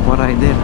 kapwa rider.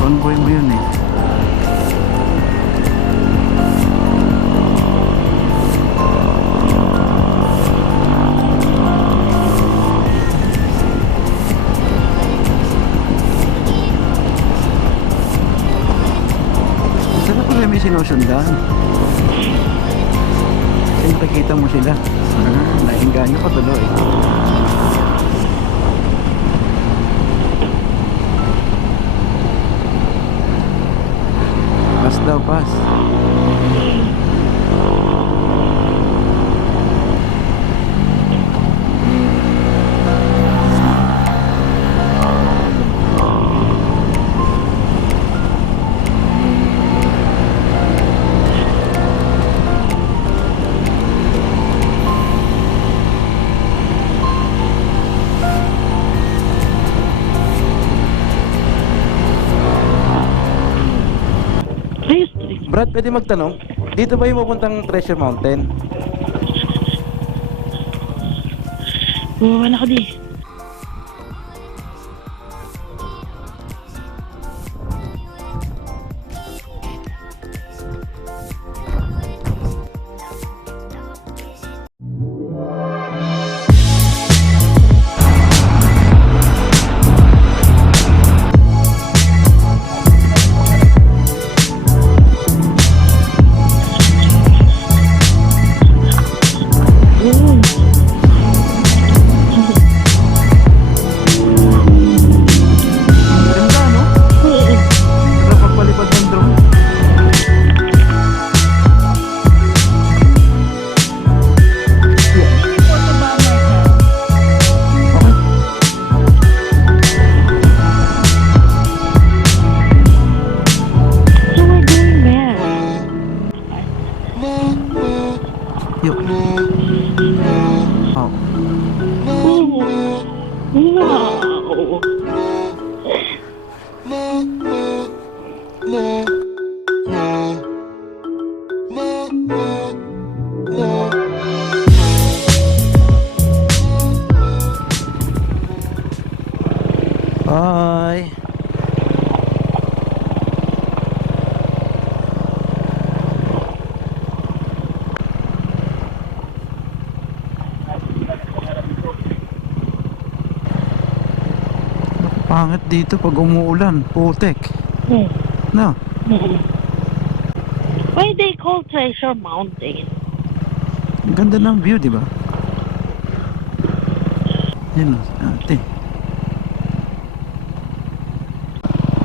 Convoy mo yun eh. Sana pala may sinusundan. Kasi nakikita mo sila. Nainganyo pa tuloy. Pass daw, pass. Brad, pwede magtanong? Dito ba yung pupuntang Treasure Mountain? Oo, anak ko di. Bye. Pangit dito pag umuulan, putek. No. Why they call Treasure Mountain? Ang ganda ng view, di ba? Yan, ate.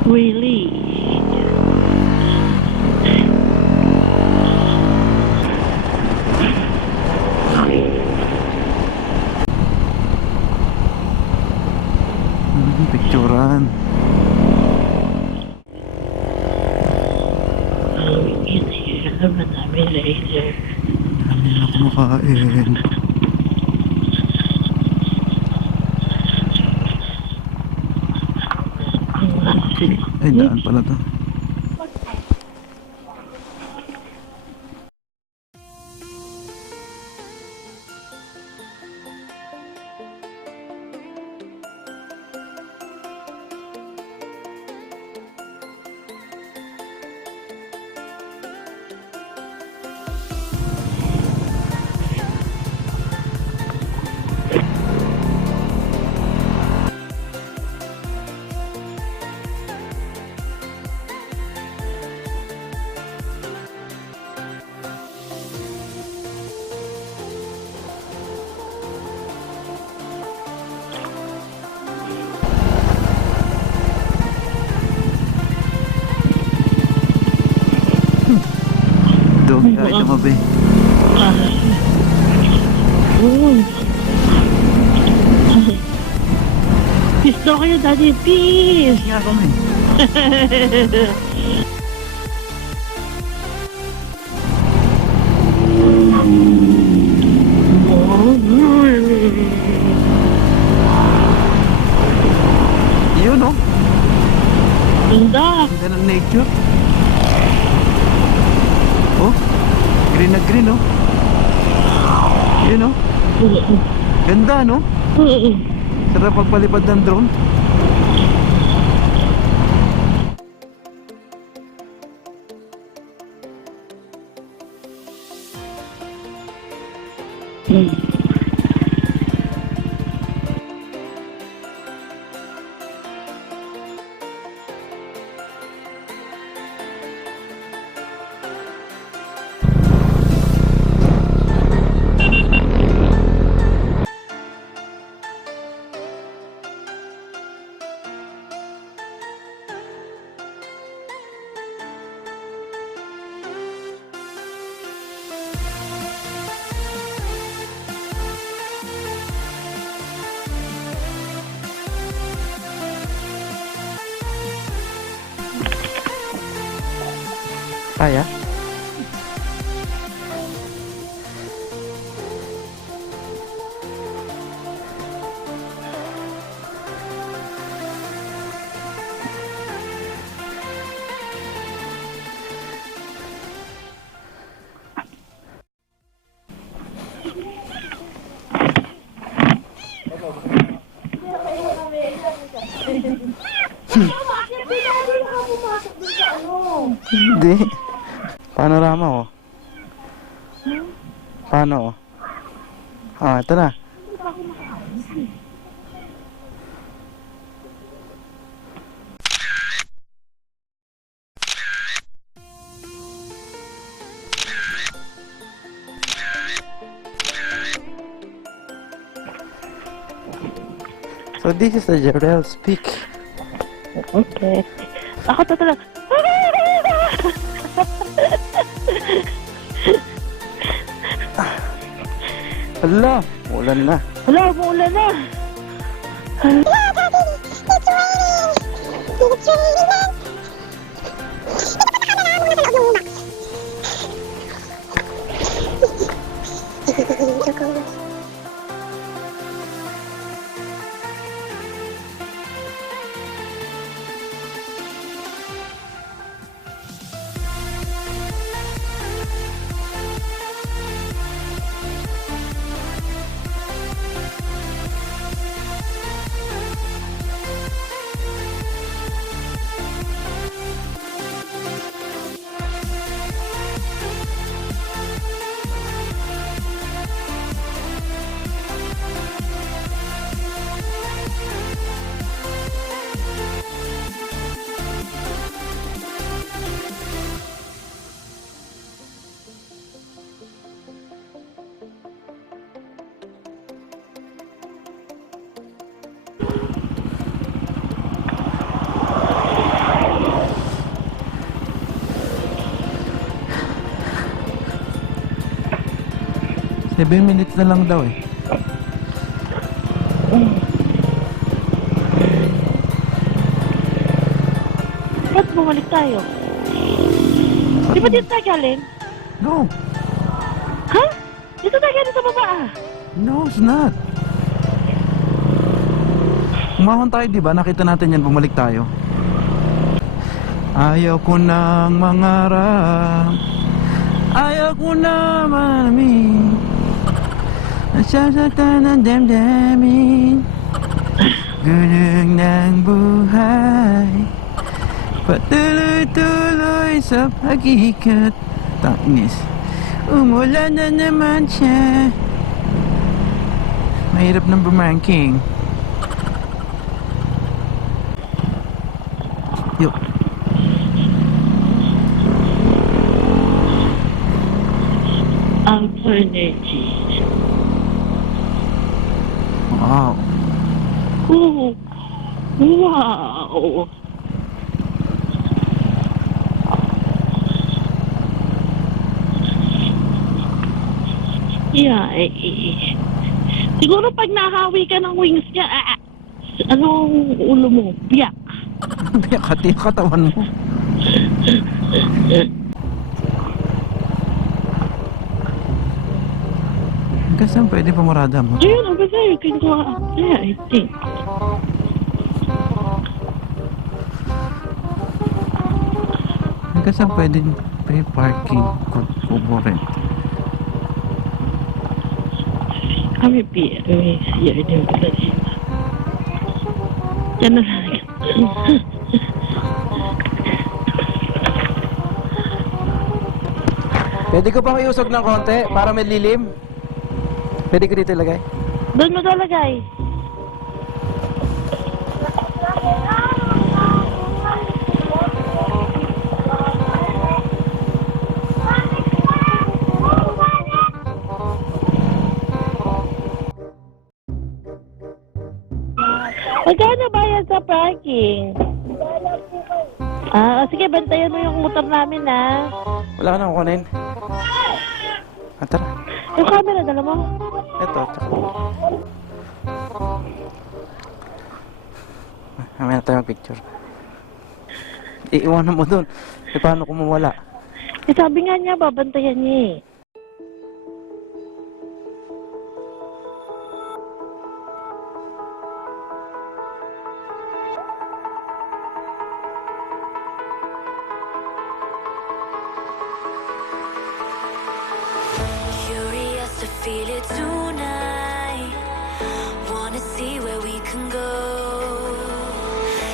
Really? Picturean. Marami laser. Dami na kumakain. Ay, daan pala to. Yo, ay tumabi. Peace daw kayo, Daddy. Peace! Nga kami. Yun oh. Ganda. Ganda ng nature. Oh, green na green oh. Yun oh. Ganda no? Sarap pagpalipad ng drone. Kaya? Hindi. Panorama oh. Paano oh? Ah, ito na. So this is the Jariel'S peak. Okay. Ako talaga. Hala, ulan na. Hala, umuulan na. Seven minutes na lang daw eh. Ba't bumalik tayo? Di ba dito tayo galing? No. Ha? Dito tayo galing sa baba ah. No, it's not. Umahon tayo, di ba? Nakita natin yan, bumalik tayo. Ayaw ko nang mangarap, ayaw ko na mamin, nasasaktan ng damdamin, gulong ng buhay, patuloy-tuloy sa pag-ikat. Tangis, umulan na naman siya. Mahirap ng bumangking. Yo. Ang energy. Wow. Oh. Wow. Yeah, siguro pag nahawi ka ng wings niya, anong ulo mo? Biyak. Biyak hati ang katawan mo. Hanggang saan pwede pumarada mo? Ayun, over there, you can go up there, I think. Hanggang saan pwede pay parking kuburin? Kami see, I don't know. Yan na lang. Pwede ko pang iusog ng konti para may lilim? Pwede ko dito ilagay? Doon mo talagay. Magkano bayad sa parking? Sige, bantayan mo yung motor namin, Wala ka nang kukunin? Tara. Yung camera, dala mo? Ito. Mamaya na tayo mag-picture. Iiwanan mo dun. Paano kung mawala? Sabi nga niya, babantayan niya to feel it tonight. Wanna see where we can go.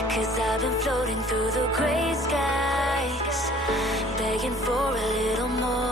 'Cause I've been floating through the gray skies, begging for a little more.